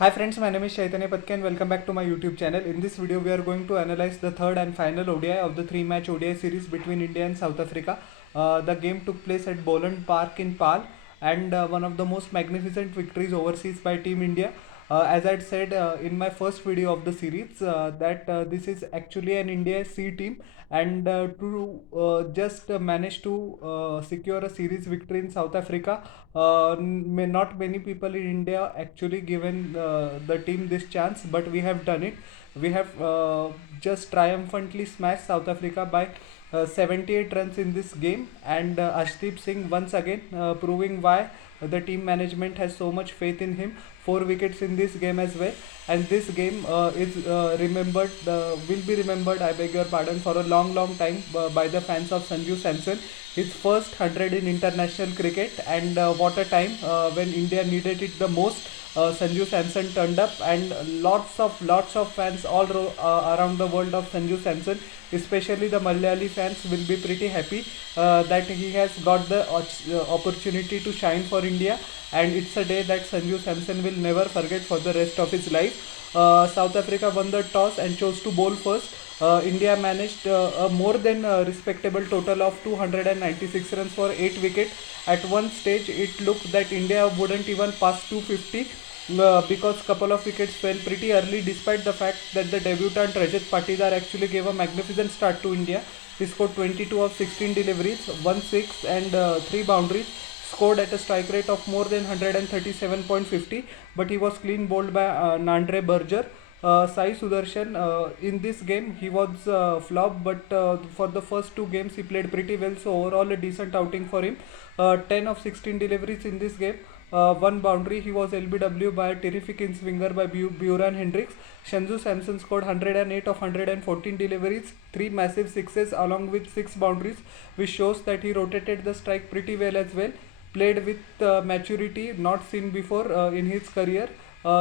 Hi friends, my name is Chaitanya Patke and welcome back to my YouTube channel. In this video, we are going to analyze the third and final ODI of the three-match ODI series between India and South Africa. The game took place at Boland Park in Paarl and one of the most magnificent victories overseas by Team India. As I said in my first video of the series, that this is actually an India C team, and to just manage to secure a series victory in South Africa, may not many people in India actually given the team this chance, but we have done it. We have just triumphantly smashed South Africa by 78 runs in this game, and Ashdeep Singh once again proving why the team management has so much faith in him. 4 wickets in this game as well, and this game is remembered, will be remembered, I beg your pardon, for a long time by the fans of Sanju Samson. His first 100 in international cricket, and what a time when India needed it the most. Sanju Samson turned up, and lots of fans around the world of Sanju Samson, especially the Malayali fans, will be pretty happy that he has got the opportunity to shine for India, and it's a day that Sanju Samson will never forget for the rest of his life. South Africa won the toss and chose to bowl first. India managed a more than respectable total of 296 runs for 8 wickets. At one stage, it looked that India wouldn't even pass 250 because couple of wickets fell pretty early, despite the fact that the debutant Rajat Patidar actually gave a magnificent start to India. He scored 22 of 16 deliveries, 1 6 and 3 boundaries, scored at a strike rate of more than 137.50, but he was clean bowled by Nandre Berger. Sai Sudarshan, in this game he was flop, but for the first two games he played pretty well, so overall a decent outing for him. 10 of 16 deliveries in this game, one boundary. He was LBW by a terrific in swinger by Buran Hendricks. Shanzu Samson scored 108 of 114 deliveries, 3 massive sixes along with 6 boundaries, which shows that he rotated the strike pretty well as well. Played with maturity not seen before in his career.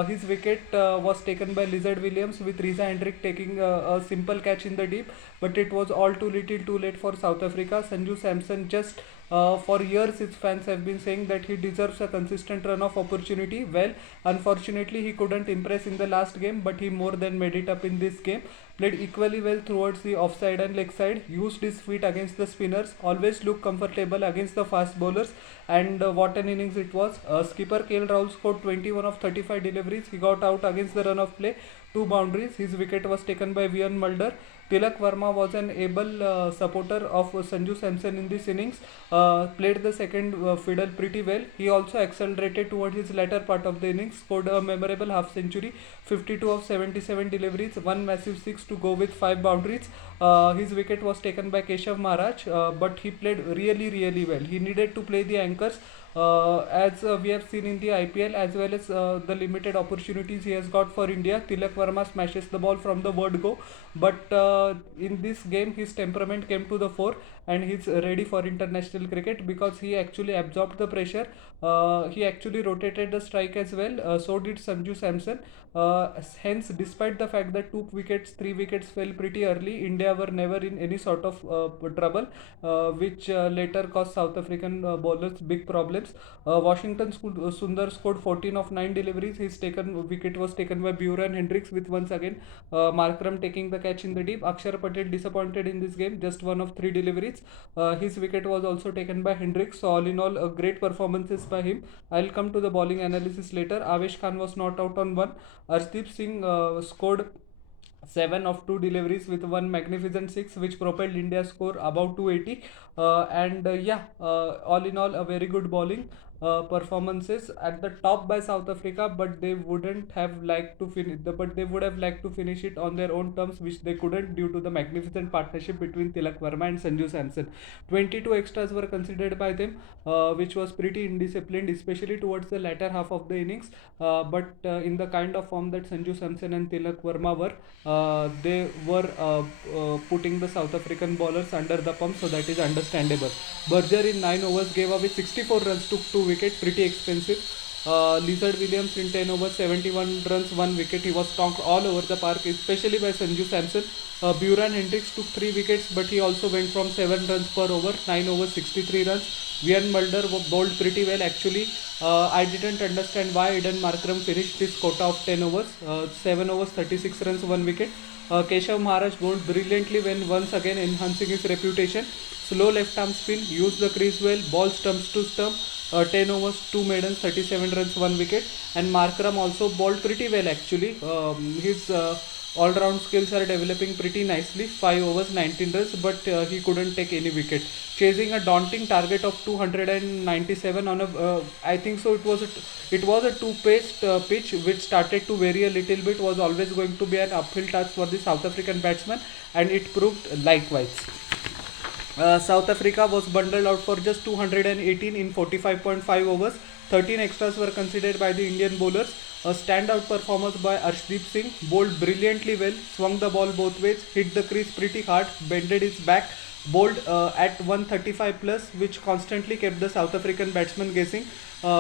His wicket was taken by Lizard Williams, with Riza Hendrick taking a simple catch in the deep, but it was all too little too late for South Africa. Sanju Samson, just for years his fans have been saying that he deserves a consistent run of opportunity. Well, unfortunately he couldn't impress in the last game, but he more than made it up in this game. Played equally well towards the offside and leg side, used his feet against the spinners, always looked comfortable against the fast bowlers, and what an innings it was. Skipper KL Rahul scored 21 of 35 deliveries. He got out against the run of play, 2 boundaries. His wicket was taken by Vian Mulder. Tilak Verma was an able supporter of Sanju Samson in this innings. Played the second fiddle pretty well. He also accelerated towards his latter part of the innings, scored a memorable half century, 52 of 77 deliveries, one massive six to go with 5 boundaries. His wicket was taken by Keshav Maharaj, but he played really well. He needed to play the anchors, as we have seen in the IPL, as well as the limited opportunities he has got for India. Tilak Verma smashes the ball from the word go, but in this game his temperament came to the fore, and he's ready for international cricket because he actually absorbed the pressure. He actually rotated the strike as well. So did Sanju Samson. Hence, despite the fact that 2 wickets, 3 wickets fell pretty early, India were never in any sort of trouble, which later caused South African bowlers big problems. Washington Sundar scored 14 of 9 deliveries. His taken wicket was taken by Buran Hendricks, with once again Markram taking the catch in the deep. Akshar Patel disappointed in this game, just 1 of 3 deliveries. His wicket was also taken by Hendricks. So all in all, great performances by him. I'll come to the bowling analysis later. Avesh Khan was not out on one. Arshdeep Singh scored 7 of 2 deliveries with one magnificent 6, which propelled India's score above 280. And yeah, all in all, a very good bowling performances at the top by South Africa, but they wouldn't have liked to finish. But they would have liked to finish it on their own terms, which they couldn't due to the magnificent partnership between Tilak Verma and Sanju Samson. 22 extras were considered by them, which was pretty indisciplined, especially towards the latter half of the innings. But in the kind of form that Sanju Samson and Tilak Verma were, they were putting the South African bowlers under the pump, so that is understandable. Berger in 9 overs gave away 64 runs, took 2 wickets, pretty expensive. Lizard Williams in 10 overs, 71 runs, 1 wicket. He was stomped all over the park, especially by Sanju Samson. Buran Hendricks took 3 wickets, but he also went from 7 runs per over, 9 overs, 63 runs. Vian Mulder bowled pretty well actually. I didn't understand why Eden Markram finished his quota of 10 overs, 7 overs, 36 runs, 1 wicket. Keshav Maharaj bowled brilliantly when once again enhancing his reputation. Slow left arm spin, used the crease well, ball stumps to stump. 10 overs, 2 maidens, 37 runs, 1 wicket. And Markram also bowled pretty well actually. His all-round skills are developing pretty nicely. 5 overs, 19 runs, but he couldn't take any wicket. Chasing a daunting target of 297 on a, I think so. It was a two-paced pitch which started to vary a little bit. Was always going to be an uphill task for the South African batsman, and it proved likewise. South Africa was bundled out for just 218 in 45.5 overs. 13 extras were considered by the Indian bowlers. A standout performance by Arshdeep Singh, bowled brilliantly well, swung the ball both ways, hit the crease pretty hard, bended its back, bowled at 135 plus, which constantly kept the South African batsman guessing.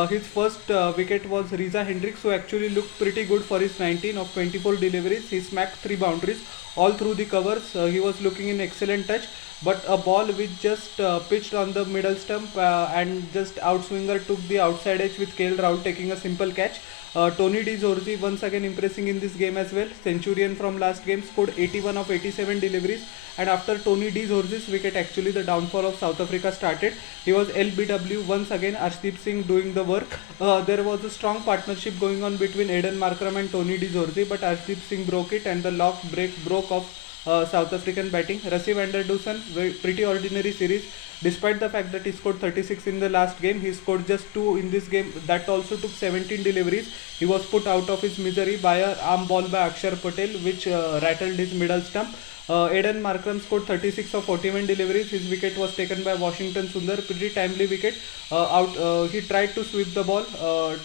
His first wicket was Reza Hendricks, who actually looked pretty good for his 19 of 24 deliveries. He smacked 3 boundaries all through the covers. He was looking in excellent touch, but a ball which just pitched on the middle stump and just outswinger took the outside edge with KL Rahul taking a simple catch. Tony D Zorzi once again impressing in this game as well. Centurion from last game, scored 81 of 87 deliveries, and after Tony D Zorzi's wicket, actually the downfall of South Africa started. He was LBW once again. Arshdeep Singh doing the work. There was a strong partnership going on between Eden Markram and Tony D Zorzi, but Arshdeep Singh broke it, and the lock broke off South African batting. Rassie van der Dusen, pretty ordinary series. Despite the fact that he scored 36 in the last game, he scored just 2 in this game. That also took 17 deliveries. He was put out of his misery by an arm ball by Akshar Patel, which rattled his middle stump. Eden Markram scored 36 of 41 deliveries. His wicket was taken by Washington Sundar. Pretty timely wicket. He tried to sweep the ball.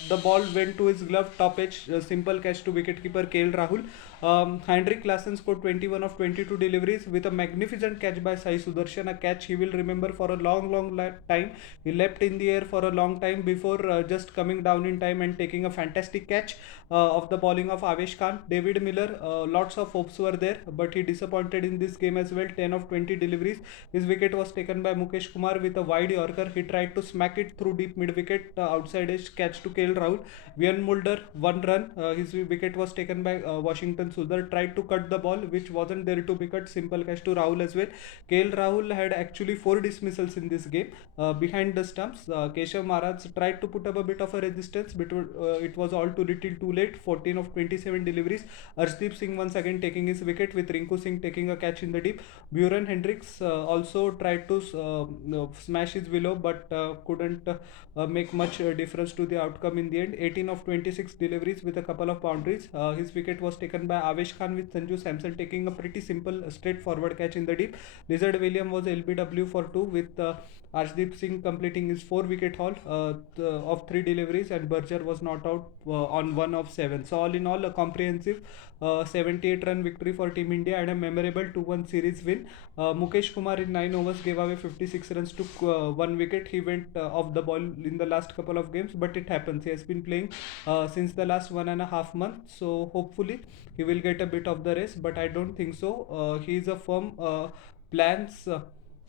The ball went to his glove, top edge. Simple catch to wicketkeeper KL Rahul. Heinrich Lassen scored 21 of 22 deliveries with a magnificent catch by Sai Sudarshan. A catch he will remember for a long time. He leapt in the air for a long time before just coming down in time and taking a fantastic catch of the bowling of Avesh Khan. David Miller, lots of hopes were there, but he disappointed in this game as well. 10 of 20 deliveries. His wicket was taken by Mukesh Kumar with a wide Yorker. He tried to smack it through deep mid wicket, outside edge catch to KL Rahul. Vian Mulder, 1 run. His wicket was taken by Washington Sundar. Tried to cut the ball, which wasn't there to be cut. Simple catch to Rahul as well. KL Rahul had actually 4 dismissals in this game behind the stumps. Keshav Maharaj tried to put up a bit of a resistance, but it was all too little too late. 14 of 27 deliveries. Arshdeep Singh once again taking his wicket with Rinku Singh taking a catch in the deep. Buren Hendricks also tried to smash his willow, but couldn't make much difference to the outcome in the end. 18 of 26 deliveries with a couple of boundaries. His wicket was taken by Avesh Khan with Sanju Samson taking a pretty simple straightforward catch in the deep. Lizard William was LBW for 2 with Arshdeep Singh completing his 4 wicket haul of 3 deliveries, and Berger was not out on 1 of 7. So all in all, a comprehensive 78 run victory for Team India and a memorable 2-1 series win. Mukesh Kumar in 9 overs gave away 56 runs, took 1 wicket. He went off the ball in the last couple of games, but it happens. He has been playing since the last 1.5 months, so hopefully he will get a bit of the rest, but I don't think so. He is a firm plans.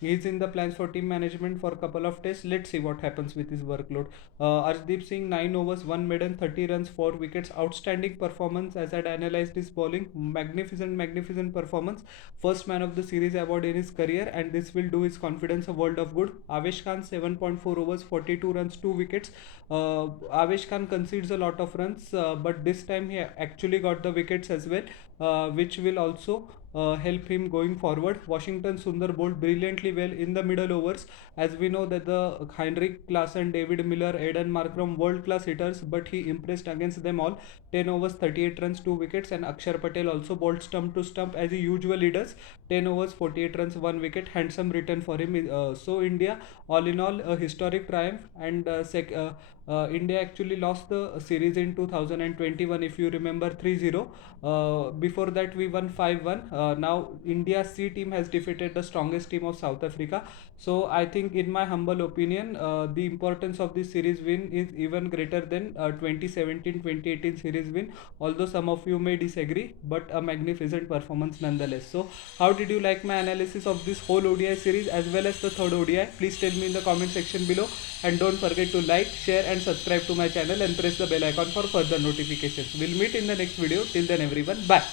He's in the plans for team management for a couple of tests. Let's see what happens with his workload. Arshdeep Singh, 9 overs, 1 maiden, 30 runs, 4 wickets. Outstanding performance as I'd analyzed his bowling. Magnificent performance. First man of the series award in his career, and this will do his confidence a world of good. Avesh Khan, 7.4 overs, 42 runs, 2 wickets. Avesh Khan concedes a lot of runs, but this time he actually got the wickets as well, which will also help him going forward. Washington Sundar bowled brilliantly well in the middle overs. As we know that the Heinrich Klaasen, David Miller, Eden Markram, world class hitters, but he impressed against them all. 10 overs, 38 runs, 2 wickets, and Akshar Patel also bowled stump to stump as he usually does. 10 overs, 48 runs, 1 wicket. Handsome return for him. So India, all in all, a historic triumph, and India actually lost the series in 2021, if you remember, 3-0. Before that, we won 5-1. Now, India's C team has defeated the strongest team of South Africa. So, I think, in my humble opinion, the importance of this series win is even greater than 2017-2018 series win. Although some of you may disagree, but a magnificent performance nonetheless. So, how did you like my analysis of this whole ODI series as well as the third ODI? Please tell me in the comment section below, and don't forget to like, share and subscribe to my channel and press the bell icon for further notifications. We'll meet in the next video. Till then everyone, bye.